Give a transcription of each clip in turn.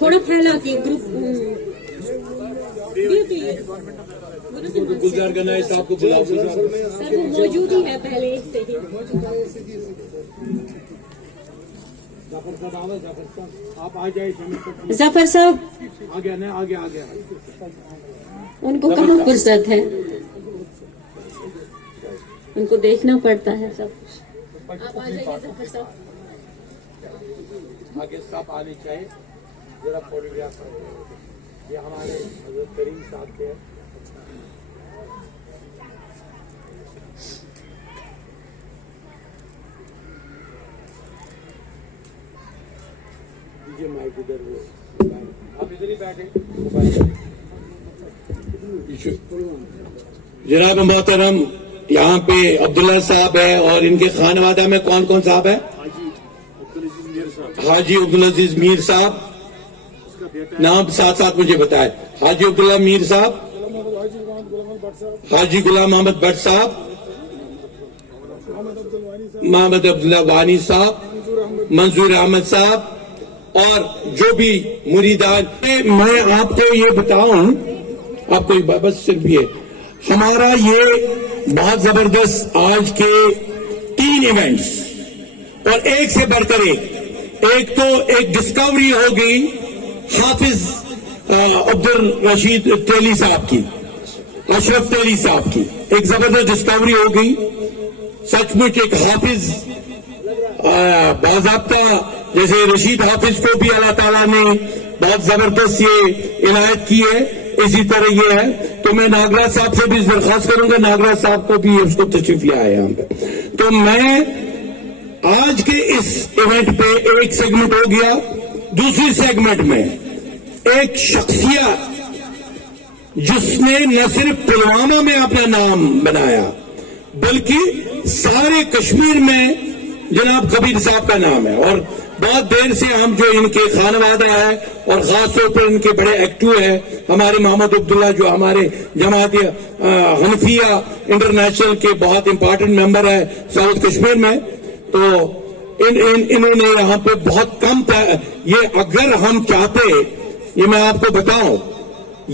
थोड़ा फैला के ग्रुप गुलजार गनाई साहब को बुलाओ। सर वो मौजूद ही है पहले से ही। आप आ जाए। जफर साहब आ गया ना, आ गया। उनको कहाँ फुर्सत है, उनको देखना पड़ता है सब कुछ। आप आ जाइए जफर साहब। आगे सब आने चाहिए। जरा फोटोग्राफ ये हमारे हजरत करीम साहब के हैं। माइक इधर वो आप इधर ही बैठे। जनाब मोहतरम, यहाँ पे अब्दुल्ला साहब है और इनके खानवादा में कौन कौन साहब है? हाजी अब्दुल अजीज मीर साहब, नाम साथ साथ मुझे बताए। हाजी अब्दुल्ला मीर साहब, हाजी गुलाम मोहम्मद भट्ट साहब, मोहम्मद अब्दुल्ला वानी साहब, मंजूर अहमद साहब और जो भी मुरीदान। मैं आपको ये बताऊं, आपको बस सिर्फ ये हमारा ये बहुत जबरदस्त आज के 3 इवेंट्स और एक से बढ़कर एक तो एक डिस्कवरी हो गई हाफिज अब्दुल रशीद तेली साहब की, अशरफ तेली साहब की एक जबरदस्त डिस्कवरी हो गई। सचमुच एक हाफिज बाज़ाब्ता, जैसे रशीद हाफिज को भी अल्लाह ताला ने बहुत जबरदस्त ये इनायत की है, इसी तरह ये है। तो मैं नागराज साहब से भी दरख्वास्त करूंगा, नागराज साहब को भी उसको तशरीफ ले आए यहाँ पे। तो मैं आज के इस इवेंट पे एक सेगमेंट हो गया। दूसरी सेगमेंट में एक शख्सियत जिसने न सिर्फ पुलवामा में अपना नाम बनाया बल्कि सारे कश्मीर में जनाब कबीर साहब का नाम है। और बहुत देर से हम जो इनके खानवादा है और खास तौर पर इनके बड़े एक्टिव है हमारे मोहम्मद अब्दुल्ला, जो हमारे जमात हनफिया इंटरनेशनल के बहुत इंपॉर्टेंट मेंबर है साउथ कश्मीर में। तो इन्होंने यहाँ पे बहुत कम था। ये अगर हम चाहते, ये मैं आपको बताऊं,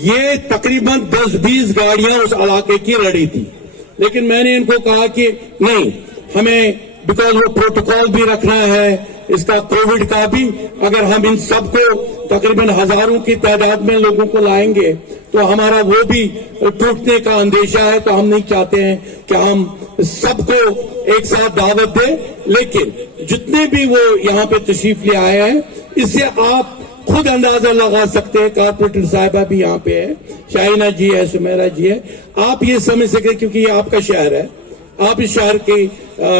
ये तकरीबन 10-20 गाड़ियां उस इलाके की रड़ी थी, लेकिन मैंने इनको कहा कि नहीं, हमें बिकॉज वो प्रोटोकॉल भी रखना है इसका, कोविड का भी। अगर हम इन सबको तकरीबन हजारों की तादाद में लोगों को लाएंगे तो हमारा वो भी टूटने का अंदेशा है। तो हम नहीं चाहते हैं कि हम सबको एक साथ दावत दें, लेकिन जितने भी वो यहाँ पे तशरीफ ले आए हैं, इससे आप खुद अंदाजा लगा सकते हैं। कारपोरेटर साहिबा भी यहाँ पे है, शाहिना जी है, सुमेरा जी है। आप ये समझ सके क्योंकि ये आपका शहर है, आप इस शहर की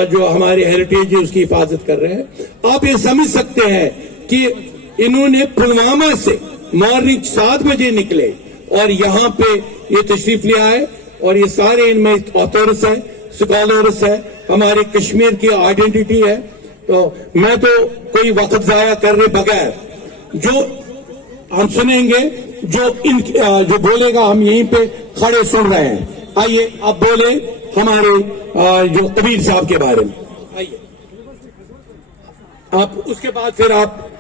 जो हमारी हेरिटेज है उसकी हिफाजत कर रहे हैं। आप ये समझ सकते हैं कि इन्होंने पुलवामा से मॉर्निंग 7 बजे निकले और यहाँ पे ये तशरीफ ले आए। और ये सारे इनमें ऑथर्स है, स्कॉलर्स है, हमारे कश्मीर की आइडेंटिटी है। तो मैं तो कोई वक्त जाया करने बगैर जो हम सुनेंगे, जो बोलेगा हम यहीं पे खड़े सुन रहे हैं। आइए आप बोले हमारे जो कबीर साहब के बारे में। आइए आप, उसके बाद फिर आप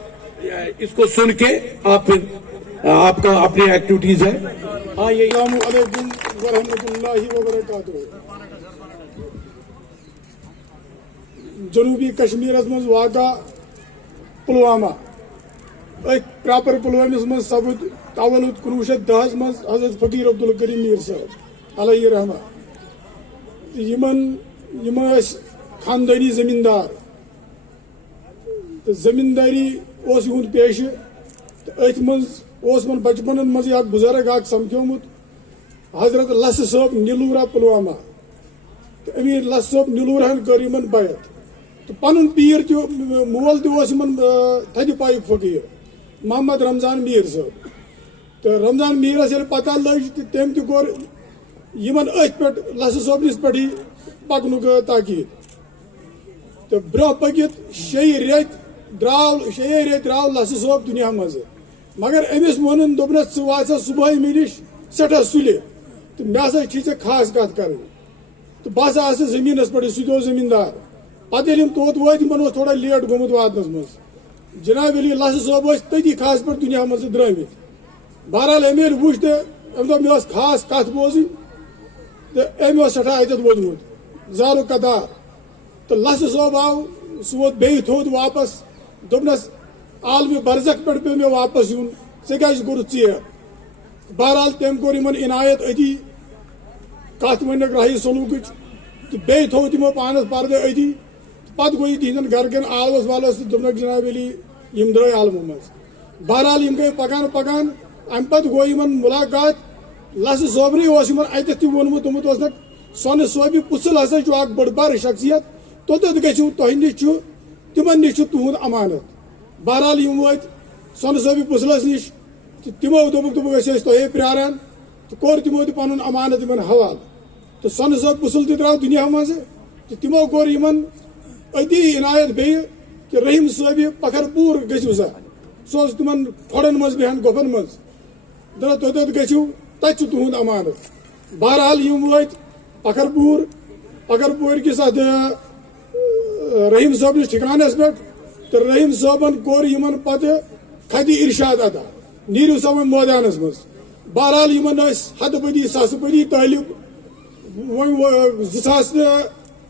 इसको सुन के आप फिर आपका अपनी एक्टिविटीज है। आइए। अस्सलामु अलैकुम वरहमतुल्लाहि वबरकातुहू। जनूबी कश्मीर मज वाक़ा पुलवामा, प्रॉपर पुलवामस मज सपद तवल्लुद 1910 मज हजरत फकीर अब्दुल करीम मीर साहब अलैहि रहमा। यम खानदानी जमींदार, तो जमींदारी यूद पेश। तो अथ मन बचपन मज बुजुर्ग समझोमुत हजरत लस साहब नीलूरा पुलवामा। तो अमीर लस साहब नीलूरहन कर बैत। तो पन पीर मोल थद पाइक फकीर मोहम्मद रमजान मीर साहब। तो रमजान मीरस पता लग तम तोर पे लस साहबनिस पे पकन ताकीद। तो ब्रोह पकित 6 रेत द्राव लस साहब दुनिया मज। मगर अमिस वोन दोपनस वा सुबह मे नश सठा सुले। तो मे हसा खास कत कर। तो बह जमीनस पे सो जमींदार। पत तोत वो थोड़ा लेट गोमुत वातनस मज। جناب علی لس صوب تتی خاص پہ دنیا مز درامت بہرحال ایم وچ تو مے خاص کت بوزن تو ام سٹھا عزت ووتمت زارو قطار تو لس صوب آو سہ ووت بیٚیہِ تھوٚد واپس دوٚپنس عالمہِ برزخ پہ پے مے واپس یُن ژےٚ کیازِ کوٚرُتھ ژیر بہرحال تٔمۍ کوٚر یِمن عنایت أتی کتھ ؤنکھ راہی سلوٗکٕچ تو بیٚیہِ تھوٚو تِمو پانس پردٕ أتی پتہٕ گوٚو تِہنٛدٮ۪ن گرکٮ۪ن آلوس والوس تہٕ دوٚپنکھ جناب علی یِم درٛاے عالمہٕ منٛز بہرحال یِم گٔے پکان پکان امہِ پتہٕ گوٚو یِمن مُلاقات لسہٕ صٲبنٕے اوس یِمن اتٮ۪تھ تہِ ووٚنمُت دوٚپمُت اوسنکھ سۄنہٕ صٲبہِ پٕژھل ہسا چھُ اکھ بٔڑ بارٕ شخصیت توٚتتھ گٔژھِو تۄہہِ نِش چھُ تِمن نِش چھُ تُہُنٛد امانت بہرحال یِم وٲتۍ سۄنہٕ صٲبہِ پٕژھلس نِش تہٕ تِمو دوٚپُکھ أسۍ ٲسۍ تۄہے پیاران تہٕ کوٚر تِمو تہِ پنُن امانت یِمن حوالہٕ تہٕ سۄنہٕ صٲب پٕژھل تہِ درٛاو دُنیا منٛزٕ تہٕ تِمو کوٚر یِمن أتی عنایت بیٚیہِ کہ رحیٖم صٲبہِ پکھر پوٗر گٔژھِو سا سُہ اوس تِمن کھۄڑن منٛز بیٚہن گۄپھن منٛز دپان توٚتتھ گٔژھِو تتہِ چھُ تُہُنٛد امانت بہرحال یِم وٲتۍ پکھر پوٗر کِس اتھ رحیٖم صٲبنِس ٹھِکانس پٮ۪ٹھ تہٕ رحیٖم صٲبن کوٚر یِمن پتہٕ خطِ ارشاد ادا نیٖرِو سا وۄنۍ مٲدانس منٛز بہرحال یِمن ٲسۍ ہتہٕ بدی ساسہٕ بدی طٲلب وۄنۍ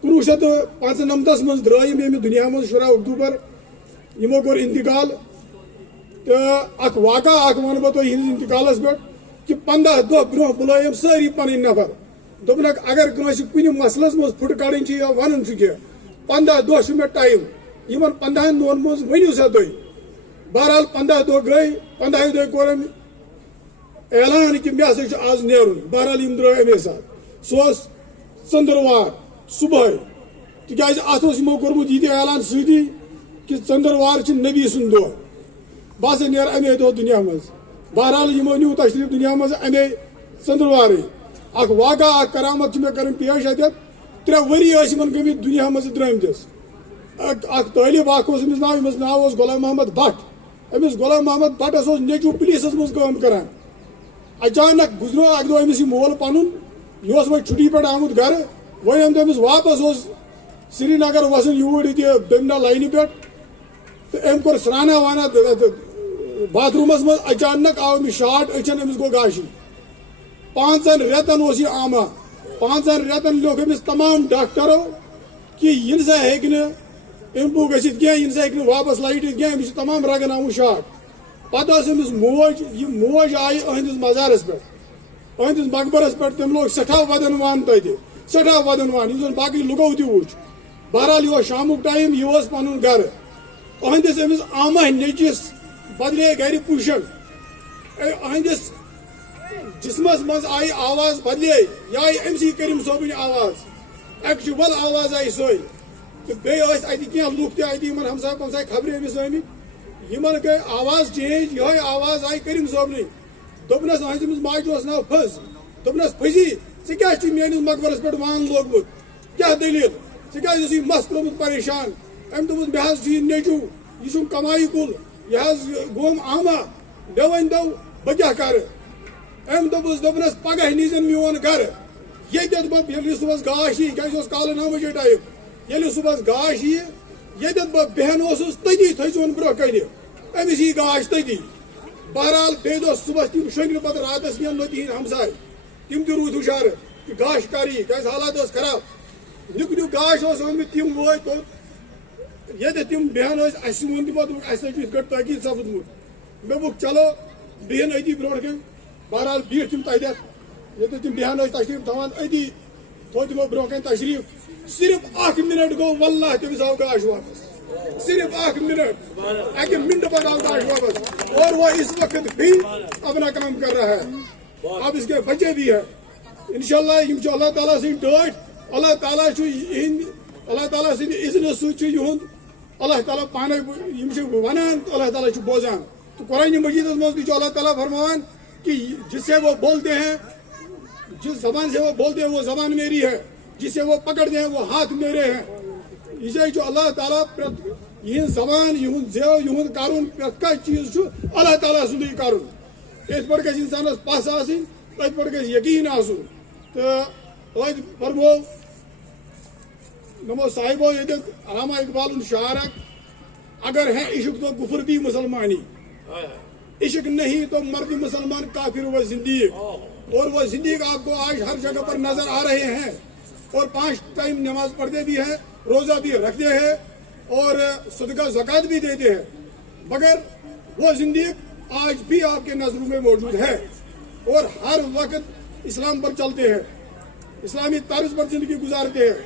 1995 منٛز درٛاے یِم ییٚمہِ دُنیا منٛز 10 اکتوٗبر یِمو کوٚر انتقال تہٕ اکھ واقعہ اکھ ونہٕ بہٕ تۄہہِ یِہنٛدِس انتقالس پٮ۪ٹھ کہ 15 دۄہ برونٛہہ بُلٲیِم سٲری پنٕنۍ نفر دوٚپنکھ اگر کٲنٛسہِ کُنہِ مسلس منٛز پھٕٹ کڑٕنۍ چھِ یا ونُن چھُ کینٛہہ 15 دۄہ چھُ مےٚ ٹایم یِمن 15 دۄہن منٛز ؤنِو سا تُہۍ بہرحال 15 دۄہ گٔے 15 دۄہ کوٚر أمۍ اعلان کہ مےٚ ہسا چھُ آز نیرُن بہرحال یِم درٛاے اَمے ساتہٕ سُہ اوس ژٔنٛدٕروار صبحٲے تِکیازِ اتھ اوس یِمو کوٚرمُت یہِ تہِ اعلان سۭتی کہ ژٔنٛدٕروار چھُ نبی سُنٛد دۄہ بہٕ ہسا نیرٕ اَمے دۄہ دُنیا منٛز بہرحال یِمو نیوٗ تشریٖف دُنیا منٛز اَمے ژٔنٛدٕروارٕے اکھ واقعہ اکھ کرامت چھِ مےٚ کَرٕنۍ پیش اتٮ۪تھ 3 ؤری ٲسۍ یِمن گٔمٕتۍ دُنیا منٛز درٲمتِس اکھ طٲلب اکھ اوس أمِس ناو ییٚمِس ناو اوس غلام محمد بٹ أمِس غلام محمد بٹس اوس نیٚچوٗ پُلیٖسس منٛز کٲم کران اچانک گُزریو اکہِ دۄہ أمِس یہِ مول پنُن یہِ اوس وۄنۍ چھُٹی پٮ۪ٹھ آمُت گرٕ وۄنۍ ییٚمہِ دۄہ أمِس واپس اوس سری نگر وسُن یوٗرۍ ییٚتہِ بیمنا لاینہِ پٮ۪ٹھ تہٕ أمۍ کوٚر سرٛانا وانا باتھ روٗمس منٛز اچانک آو أمِس شاٹ أچھن أمِس گوٚو گاشی 5 رٮ۪تن اوس یہِ آما 5 رٮ۪تن لیوٚکھ أمِس تمام ڈاکٹرو کہ یہِ نسا ہیٚکہِ نہٕ اِمپروٗ گٔژھِتھ کینٛہہ یہِ نسا ہیٚکہِ نہٕ واپس لایٹِتھ کینٛہہ أمِس چھُ تمام رگن آمُت شاٹ پتہٕ ٲس أمِس موج یہِ موج آیہِ أہنٛدِس مزارس پٮ۪ٹھ أہنٛدِس مقبرس پٮ۪ٹھ تٔمۍ لوگ سٮ۪ٹھاہ ودنوان تتہِ سٮ۪ٹھاہ ودنوان یِم زن باقٕے لُکو تہِ وُچھ بہرحال یہِ اوس شامُک ٹایم یہِ اوس پنُن گرٕ أہنٛدِس أمِس آمہ نیٚچوِس بدلے گرِ پُشن أہنٛدِس جسمس منٛز آیہِ آواز بدلے یہِ آیہِ أمسٕے کریٖم صٲبٕنۍ آواز ایکچُول آواز آیہِ سۄے تہٕ بیٚیہِ ٲسۍ اتہِ کینٛہہ لُکھ تہِ اتہِ یِمن ہمساے پمساے خبرِ أمِس آمٕتۍ یِمن گٔے آواز چینج یِہوے آواز آیہِ کریٖم صٲبنٕے دوٚپنس أہنٛدِس ماجہِ اوس ناو فٔز دوٚپنس فٔزی ژٕ کیٛاہ چھُ میٲنِس مقبرس پٮ۪ٹھ وان لوگمُت کیٛاہ دٔلیٖل ژٕ کیٛازِ اوسُے مس ترٛوومُت پریشان أمۍ دوٚپُس مےٚ حظ چھُ یہِ نیٚچوٗ یہِ چھُم کمایہِ کُل یہِ حظ گوٚوم آما مےٚ ؤنۍتو بہٕ کیٛاہ کرٕ أمۍ دوٚپنس پگاہ نیٖزٮ۪ن میون گرٕ ییٚتٮ۪تھ بہٕ ییٚلہِ صُبحس گاش یی کیٛازِ اوس کالہٕ 9 بجے ٹایم ییٚلہِ صُبحس گاش یی ییٚتٮ۪تھ بہٕ بیٚہن اوسُس تٔتی تھٲیزون برونٛہہ کنہِ أمِس یی گاش تٔتی بہرحال بیٚیہِ دۄہ صُبحس تِم شۄنٛگہِ پتہٕ راتس کینٛہہ نہٕ تِہنٛدۍ ہمساے تِم تہِ روٗدۍ ہُشارٕ کہ گاش کر یی کیٛازِ حالات ٲس خراب نیُک نیُک گاش اوس آمٕتۍ تِم وٲتۍ توٚت ییٚتٮ۪تھ تِم بیٚہن ٲسۍ اَسہِ ووٚن تِمو دوٚپُکھ اَسہِ حظ چھُ یِتھ کٲٹھۍ تٲکیٖد سپدمُت مےٚ دوٚپُکھ چلو بِہِن أتی برونٛٹھ کَنۍ بہرحال بیٖٹھ تِم تتٮ۪تھ ییٚتٮ۪تھ تِم بیٚہن ٲسۍ تشریٖف تھاوان أتی تھوٚو تِمو برونٛہہ کَنۍ تشریٖف صرف 1 مِنٹ گوٚو واللہ تٔمِس آو گاش واپس صرف 1 منٹ 1 منٹ بعد آو گاش واپس اور وہ اس وقت بھی اپنا کام کر رہا ہے اب اس کے بچے بھی ہیں انشاءاللہ یم چھِ اللہ تعالیٰ سٕنٛدۍ ٹٲٹھۍ اللہ تعالیٰ چھُ یِہنٛدِ اللہ تعالیٰ سٕنٛدِ اذنہٕ سۭتۍ چھُ یِہُنٛد اللہ تعالیٰ پانے یم چھِ ونان اللہ تعالیٰ چھُ بوزان تو قرآن مجیدس منٛز تہِ چھُ اللہ تعالیٰ فرماوان کہ جس سے وہ بولتے ہیں جس زبان سے وہ بولتے ہیں وہ زبان میری ہے جس سے وہ پکڑتے ہیں وہ ہاتھ میرے ہیں یہ جو اللہ تعالیٰ یہ زبان یہ زیو یہ کرن پرت کانٛہہ چیز چھُ اللہ تعالیٰ سُنٛدُے کرُن یِتھ پٲٹھۍ گژھِ انسانس پژھ آسٕنۍ تٔتھۍ پٲٹھۍ گژھِ یقیٖن آسُن تہٕ ٲدۍ فرمو نمو صاحبو ییٚتیُک علامہ اقبالُن شعر اکھ अगर है इश्क तो कुफर भी मुसलमानी, इश्क नहीं तो मर्द मुसलमान काफिर व जिंदीक। और वो जिंदीक आपको आज हर जगह पर नजर आ रहे हैं और 5 टाइम नमाज पढ़ते भी हैं, रोजा भी रखते हैं और सदका ज़कात भी देते हैं, मगर वो जिंदीक आज भी आपके नजरों में मौजूद है और हर वक्त इस्लाम पर चलते हैं, इस्लामी तर्ज पर जिंदगी गुजारते हैं,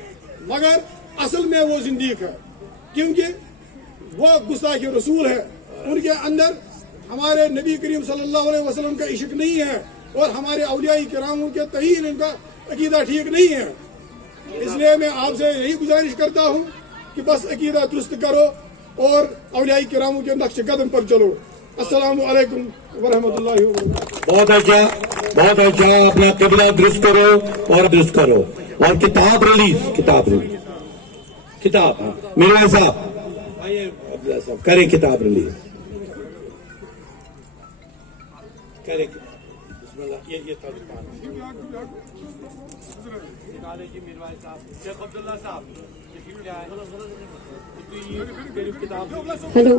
मगर असल में वो जिंदीक है क्योंकि वो गुस्ताखी रसूल है। उनके अंदर हमारे नबी करीम सल्लल्लाहु अलैहि वसल्लम का इश्क नहीं है और हमारे औलिया किरामों के तहीन इनका अकीदा ठीक नहीं है। इसलिए मैं आपसे यही गुजारिश करता हूँ कि बस अकीदा दुरुस्त करो और औलिया किरामों के नक्श कदम पर चलो। अस्सलामु अलैकुम व रहमतुल्लाहि व बरकातहू। बहुत अच्छा, बहुत अच्छा। अपना किबला दुरुस्त करो और दुरुस्त करो। और किताब रिलीज, किताब हाँ। मिर्जा साहब आइए, अब्दुल्ला साहब करें किताब रिलीज, करें। बिस्मिल्लाह। ये था दुकान जी मिर्जा साहब, शेख अब्दुल्ला साहब क्या है किताब। हेलो,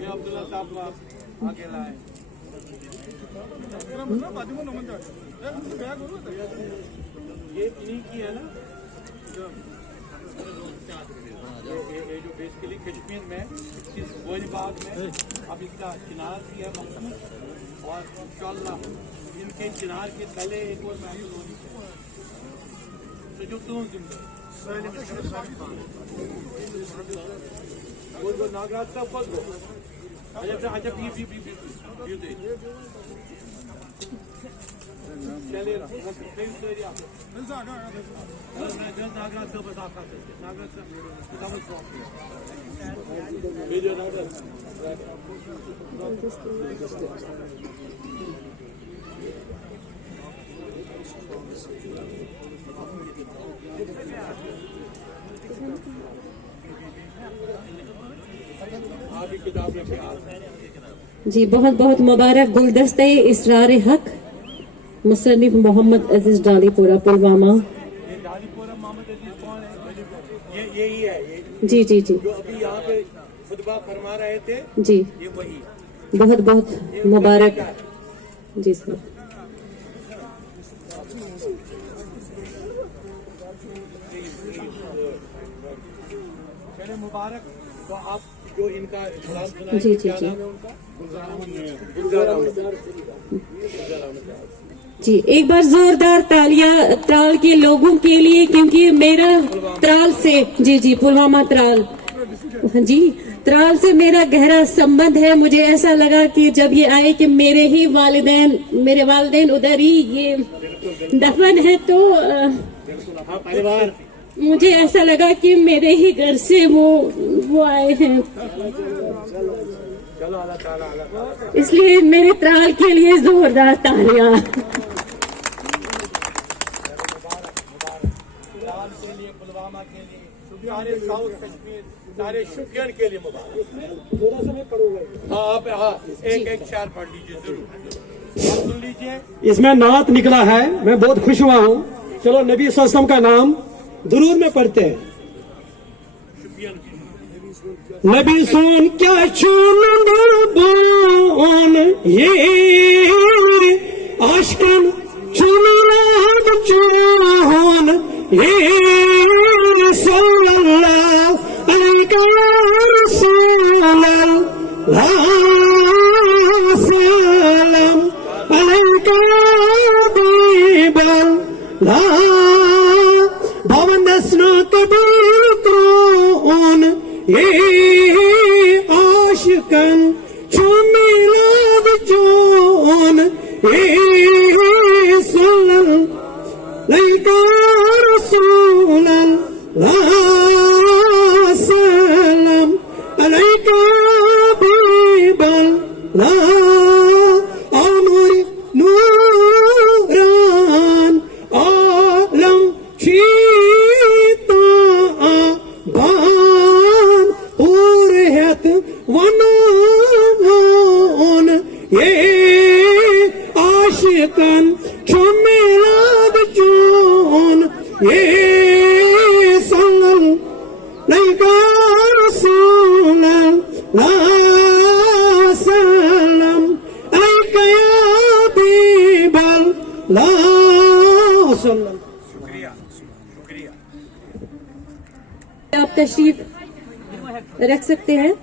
ये अब्दुल्ला साहब आगे लाए। ये इन्हीं की है ना, ये जो बेसिकली कश्मीर में इस गोलीबाग में अब इसका चिनार भी है मखसूस, और इंशाअल्लाह इनके चिनार के तले एक और महसूस होनी चाहिए। तो जो तुम वो नागराज साहब को अच्छा भी चलिए नागराज साहब बता सकते, नागराज जी बहुत बहुत मुबारक। गुलदस्ते इसरार हक मुसन्निफ मोहम्मद अजीज डालीपुरा पुलवामा। डालीपुरा मोहम्मद अजीज कौन है? यही है ये जी जी जी, जो अभी यहाँ पे खुतबा फरमा रहे थे जी ये वही। बहुत बहुत मुबारक जी सर। चले मुबारक। तो आप जो इनका सलाम सुनाएंगे, जी जी क्या जी नाम है उनका? जी, एक बार जोरदार तालियां त्राल के लोगों के लिए, क्योंकि मेरा त्राल से, जी जी पुलवामा त्राल, जी त्राल से मेरा गहरा संबंध है। मुझे ऐसा लगा कि जब ये आए कि मेरे वालिदैन उधर ही ये दफन है, तो मुझे ऐसा लगा कि मेरे ही घर से वो आए हैं, इसलिए मेरे त्राल के लिए जोरदार तालियां। पुलवामा के लिए, सारे साउथ कश्मीर, सारे शुपियन के लिए मुबारक। थोड़ा सा मैं पढ़ूंगा। हाँ आप एक चार पढ़ लीजिए जरूर, सुन लीजिए। इसमें नात निकला है, मैं बहुत खुश हुआ हूँ। चलो नबी सल्लल्लाहु अलैहि वसल्लम का नाम दुरूद में पढ़ते हैं। नबी सुन क्या चून बोन ये आशकन चुनाद चून ये सल्लल्लाहु अलैहि वसल्लम सल्लम अलैका बीबल ला भवन दसनो कबीर क्रोन ये आशिकन चुमिलाद जोन ये सल्लम लैका रसूलन ला सल्लम अलैका बीबल ला नूरान आलम चीता बान उरहत वनोन ये आशिकन चुमिलाद जोन ये सल्लम लैका रसूलन ला सल्लल्लाहु। आप तशरीफ रख सकते हैं।